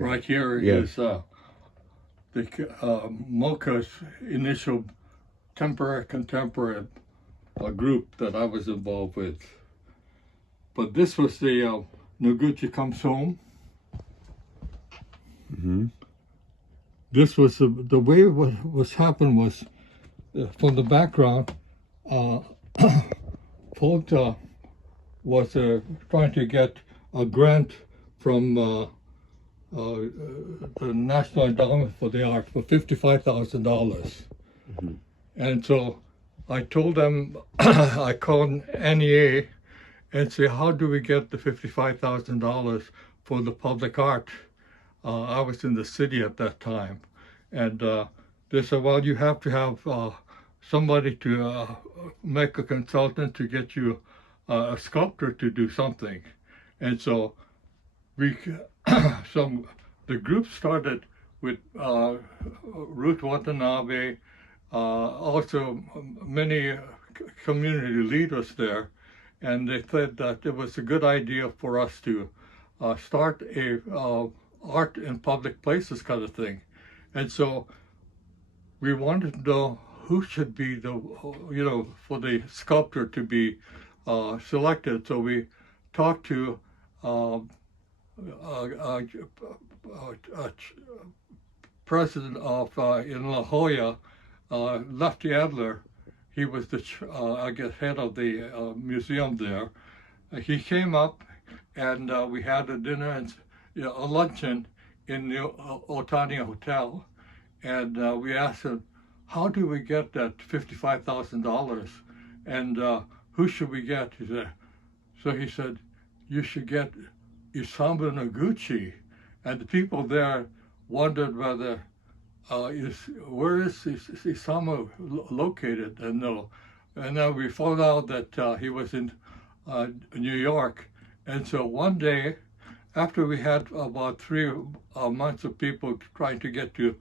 Okay. Right here Yes. is the MOCA's initial temporary contemporary group that I was involved with. But this was the Noguchi Comes Home. Mm-hmm. This was the way what was happened was from the background. Folta was trying to get a grant from the National Endowment for the Arts for $55,000. Mm-hmm. And so I told them, I called NEA and say, how do we get the $55,000 for the public art? I was in the city at that time. And they said, well, you have to have somebody to make a consultant to get you a sculptor to do something. And so we, the group started with Ruth Watanabe, also many community leaders there, and they said that it was a good idea for us to start a art in public places kind of thing. And so we wanted to know who should be the, for the sculptor to be selected. So we talked to president of in La Jolla, Lefty Adler. He was the, I guess, head of the museum there. He came up, and we had a dinner and a luncheon in the Otani Hotel, and we asked him, how do we get that $55,000, and who should we get? So he said, you should get Isamu Noguchi. And the people there wondered whether, where is Isamu located? And then we found out that he was in New York. And so one day, after we had about 3 months of people trying to get to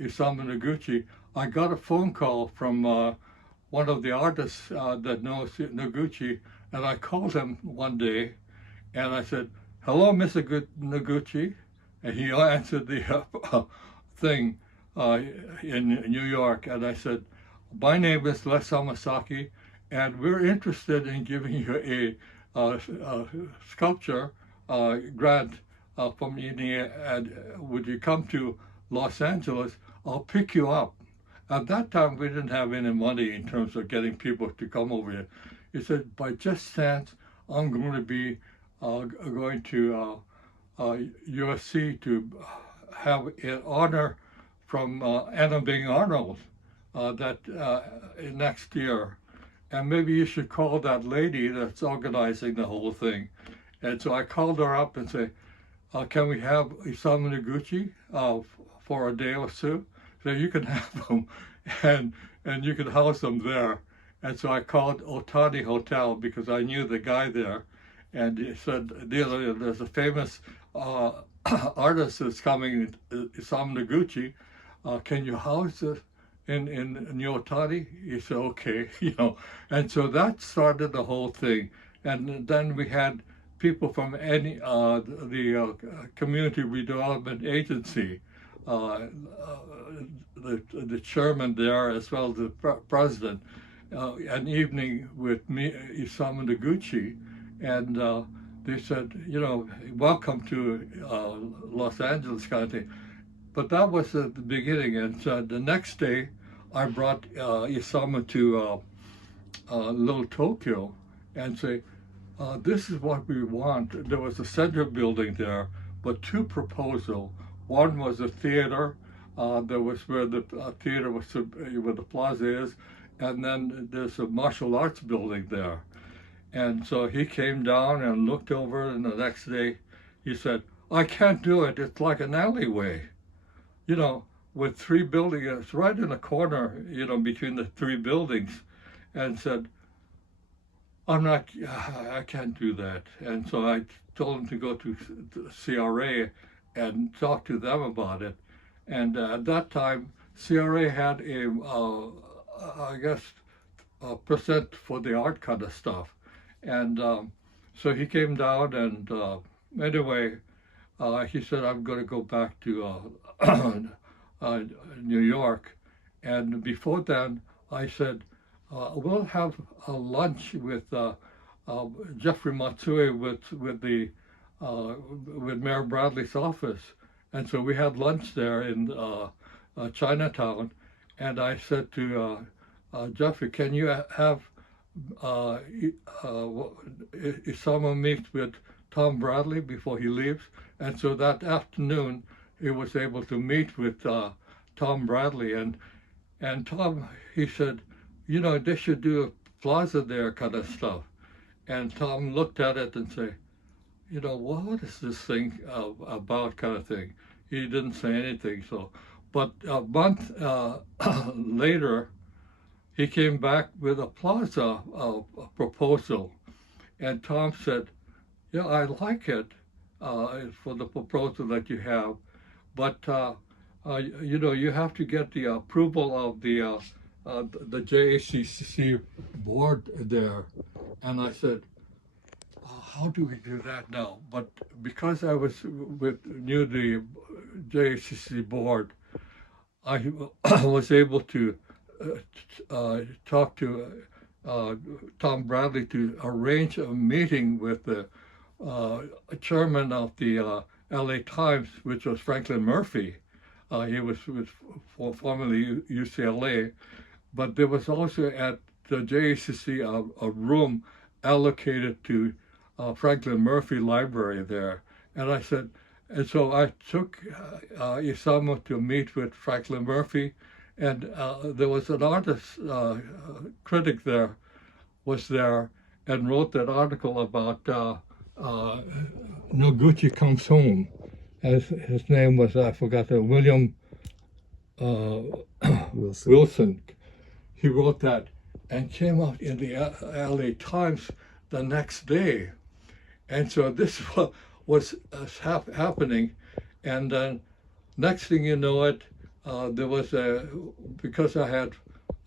Isamu Noguchi, I got a phone call from one of the artists that knows Noguchi, and I called him one day, and I said, hello, Mr. Noguchi, and he answered the thing in New York, and I said, my name is Les Hamasaki, and we're interested in giving you a sculpture grant from India, and would you come to Los Angeles? I'll pick you up. At that time, we didn't have any money in terms of getting people to come over here. He said, by just chance, I'm going to be going to USC to have an honor from Anna Bing Arnold that next year. And maybe you should call that lady that's organizing the whole thing. And so I called her up and said, can we have Isamu Noguchi for a day or two? So you can have them, and you can house them there. And so I called Otani Hotel because I knew the guy there, and he said, there's a famous artist that's coming, Isamu Noguchi. Can you house it in New Otani? He said, okay, And so that started the whole thing. And then we had people from the Community Redevelopment Agency, the chairman there, as well as the president, an evening with me, Isamu Noguchi, and they said, welcome to Los Angeles kind of thing. But that was the beginning, and so the next day, I brought Isamu to Little Tokyo and say, this is what we want. There was a center building there, but 2 proposals. One was a theater, that was where the theater was, where the plaza is, and then there's a martial arts building there. And so he came down and looked over, and the next day he said, I can't do it. It's like an alleyway, with 3 buildings. It's right in the corner, between the 3 buildings, and said, I can't do that. And so I told him to go to CRA and talk to them about it. And at that time, CRA had a percent for the art kind of stuff. And so he came down, and anyway, he said, I'm going to go back to New York. And before then, I said, we'll have a lunch with Jeffrey Matsui with Mayor Bradley's office. And so we had lunch there in Chinatown. And I said to Jeffrey, can you have Isamu meet with Tom Bradley before he leaves? And so that afternoon, he was able to meet with Tom Bradley. And Tom, he said, you know, they should do a plaza there kind of stuff. And Tom looked at it and said, you know, what is this thing about kind of thing? He didn't say anything. So, but a month later, he came back with a plaza proposal. And Tom said, yeah, I like it for the proposal that you have, but you know, you have to get the approval of the JACC board there. And I said, how do we do that now? But because I knew the JACC board, I was able to talk to Tom Bradley to arrange a meeting with the chairman of the LA Times, which was Franklin Murphy. He was formerly UCLA, but there was also at the JACC a room allocated to Franklin Murphy Library there. And I said, and so I took Isamu to meet with Franklin Murphy, and there was an artist critic was there and wrote that article about Noguchi Comes Home. His name was, I forgot, William Wilson. He wrote that and came out in the LA Times the next day. And so this was happening. And then next thing you know it, there was because I had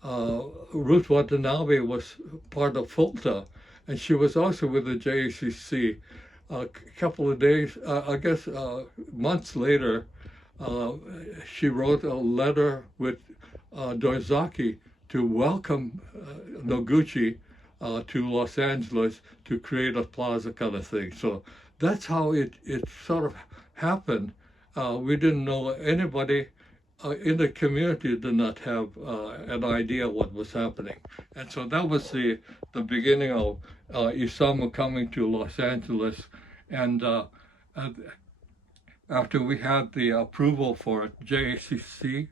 Ruth Watanabe was part of Folta, and she was also with the JACC. A couple of days, I guess months later, she wrote a letter with Dorzaki to welcome Noguchi to Los Angeles to create a plaza kind of thing. So that's how it sort of happened. We didn't know anybody in the community did not have an idea what was happening. And so that was the beginning of Isamu coming to Los Angeles. And after we had the approval for JACC,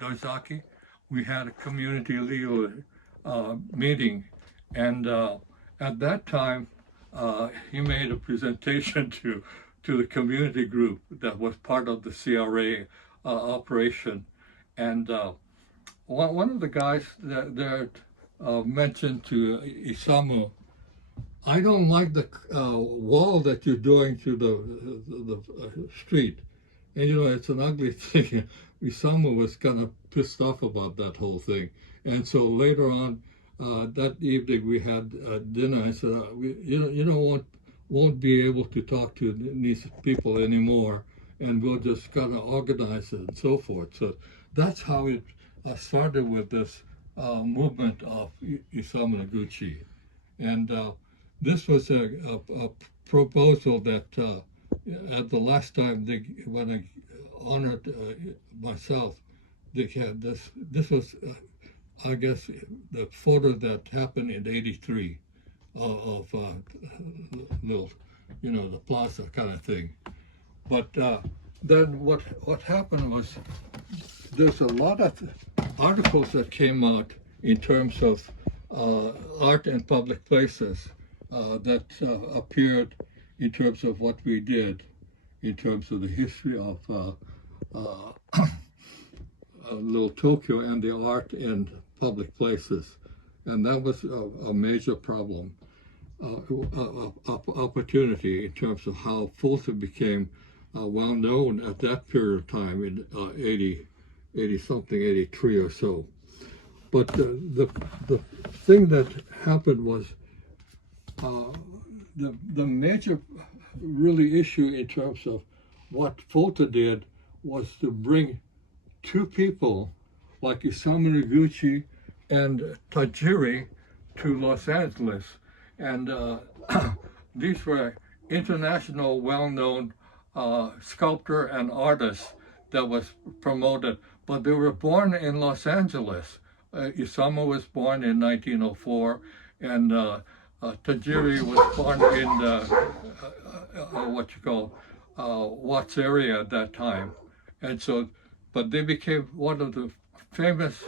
Dorzaki, we had a community legal meeting. And at that time, he made a presentation to the community group that was part of the CRA operation. And one of the guys that mentioned to Isamu, I don't like the wall that you're doing to the street. And you know, it's an ugly thing. Isamu was kind of pissed off about that whole thing. And so later on, that evening we had dinner. I said, you won't be able to talk to these people anymore, and we'll just kind of organize it and so forth. So that's how it started with this movement of Isamu Noguchi. And this was a proposal that at the last time when I honored myself, they had this. This was, I guess, the photo that happened in '83 of little, you know, the plaza kind of thing. But then what happened was there's a lot of articles that came out in terms of art in public places that appeared in terms of what we did, in terms of the history of Little Tokyo and the art in public places. And that was a major problem, opportunity in terms of how Folta became well known at that period of time in 80-something, 83 or so. But the thing that happened was the major really issue in terms of what Folta did was to bring two people like Isamu Noguchi and Tajiri to Los Angeles. And these were international well-known sculptor and artists that was promoted, but they were born in Los Angeles. Isamu was born in 1904, and Tajiri was born in Watts area at that time. And so, but they became one of the famous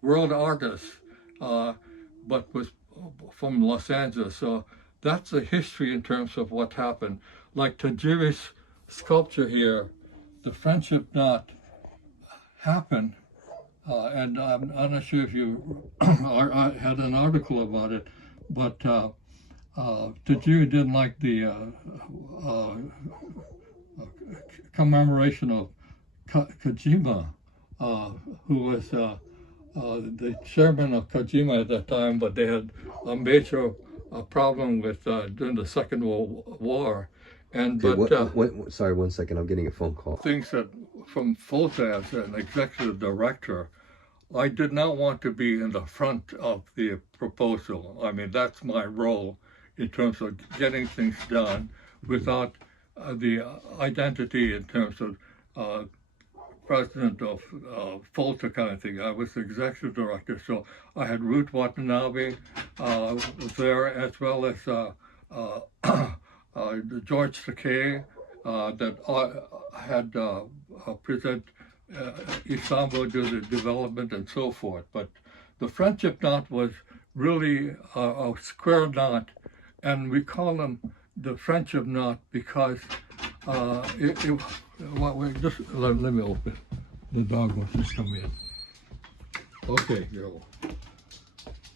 world artists, but was from Los Angeles. So that's the history in terms of what happened. Like Tajiri's sculpture here, the friendship knot happened, and I'm not sure if you had an article about it, but Tajiri didn't like the commemoration of Kojima, who was the chairman of Kojima at that time, but they had a major problem with during the Second World War. And but sorry, 1 second. I'm getting a phone call. Things that from Folta as an executive director, I did not want to be in the front of the proposal. I mean, that's my role in terms of getting things done without the identity in terms of president of Folta kind of thing. I was the executive director, so I had Ruth Watanabe was there, as well as George Takei that had present Isamu do the development and so forth. But the friendship knot was really a square knot, and we call them the friendship knot because just let me open. The dog wants to come in. Okay, Joe.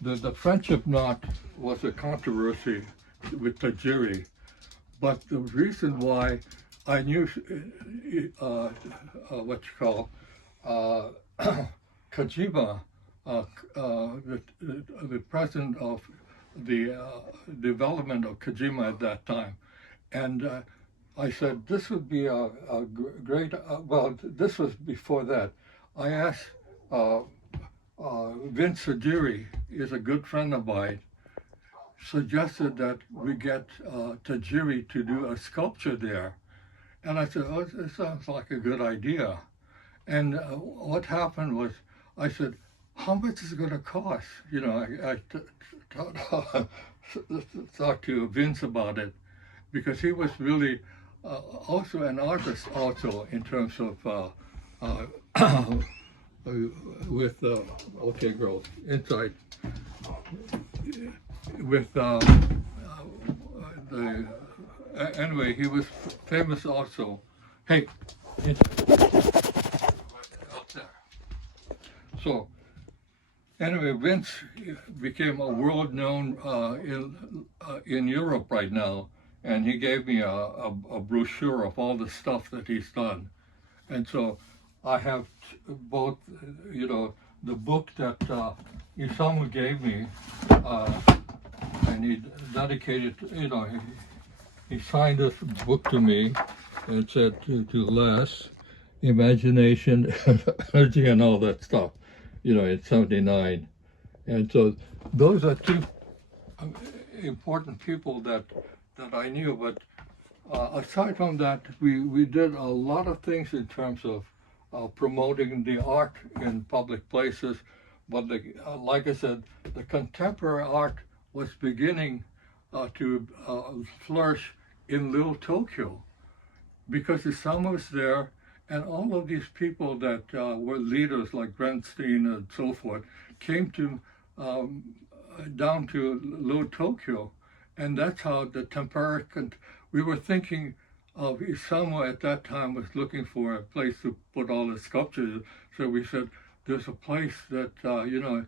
The friendship knot was a controversy with Tajiri, but the reason why I knew Kojima, the president of the development of Kojima at that time, and I said this would be a great. Well, this was before that. I asked Vince Sajiri, is a good friend of mine, suggested that we get Tajiri to do a sculpture there. And I said, oh, it sounds like a good idea. And what happened was, I said, how much is it going to cost? You know, I talked to Vince about it, because he was really also an artist also in terms of with, okay, girls, inside, with anyway, he was famous also. Hey, up there. So, anyway, Vince became a world known in Europe right now, and he gave me a brochure of all the stuff that he's done. And so I have both, you know, the book that Isamu gave me, and he dedicated, you know, he signed this book to me, and it said to last, imagination, energy, and all that stuff, you know, in '79. And so those are two important people that I knew. But aside from that, we did a lot of things in terms of promoting the art in public places. But like I said, the contemporary art was beginning to flourish in Little Tokyo, because Isamu was there, and all of these people that were leaders like Grenstein and so forth came to down to Little Tokyo, and that's how the temporary. We were thinking of Isamu at that time was looking for a place to put all the sculptures. So we said, there's a place that you know,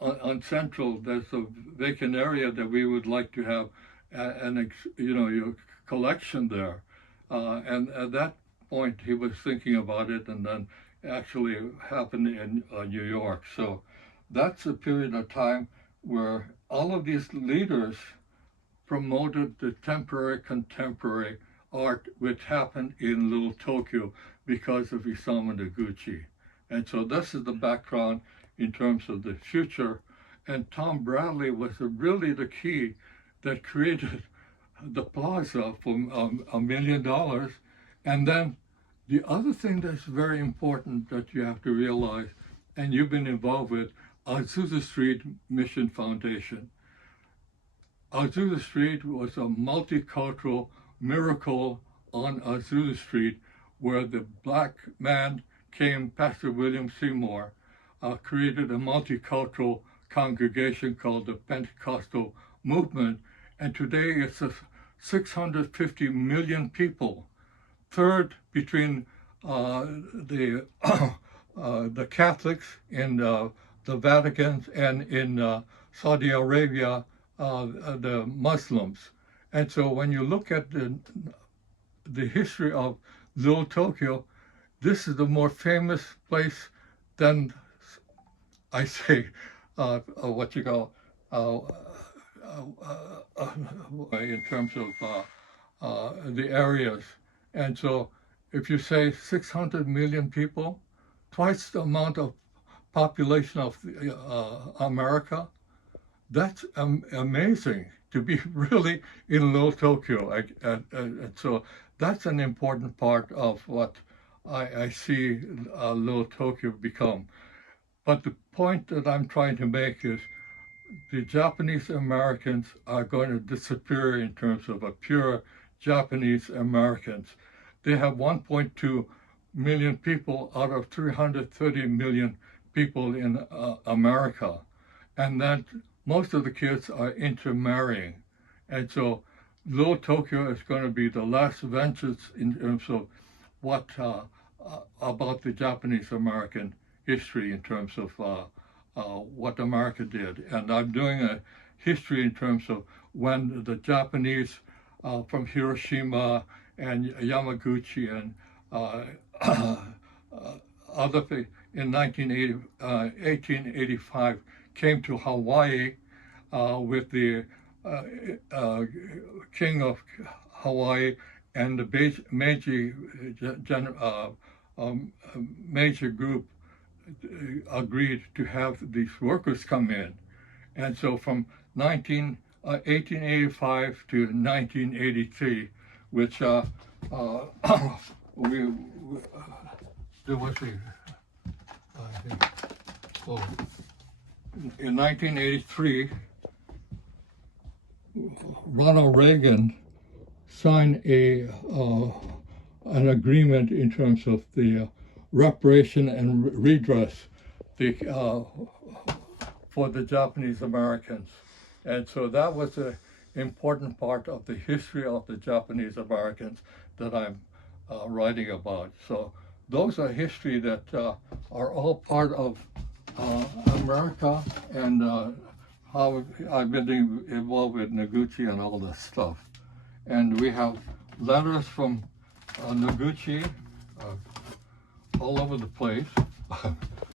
on Central, there's a vacant area that we would like to have your collection there. And at that point, he was thinking about it, and then actually happened in New York. So that's a period of time where all of these leaders promoted the temporary, contemporary art which happened in Little Tokyo because of Isamu Noguchi. And so this is the background in terms of the future. And Tom Bradley was really the key that created the plaza for $1 million. And then the other thing that's very important that you have to realize, and you've been involved with, Azusa Street Mission Foundation. Azusa Street was a multicultural miracle on Azusa Street where the black man came, Pastor William Seymour, created a multicultural congregation called the Pentecostal Movement, and today it's 650 million people, third between the Catholics in the Vatican and in Saudi Arabia, the Muslims. And so when you look at the history of Little Tokyo, this is the more famous place than, I say, what you call, in terms of the areas. And so if you say 600 million people, twice the amount of population of America, that's amazing to be really in Little Tokyo. And so that's an important part of what I see Little Tokyo become. But the point that I'm trying to make is the Japanese Americans are going to disappear in terms of a pure Japanese Americans. They have 1.2 million people out of 330 million people in America. And that most of the kids are intermarrying. And so Little Tokyo is going to be the last vengeance in terms of what about the Japanese American history in terms of what America did. And I'm doing a history in terms of when the Japanese from Hiroshima and Yamaguchi and other things in 1885 came to Hawaii with the King of Hawaii and the Meiji group agreed to have these workers come in. And so from 1885 to 1983, which there was in 1983, Ronald Reagan signed an agreement in terms of the reparation and redress for the Japanese Americans. And so that was an important part of the history of the Japanese Americans that I'm writing about. So those are history that are all part of America and how I've been involved with Noguchi and all this stuff. And we have letters from Noguchi all over the place.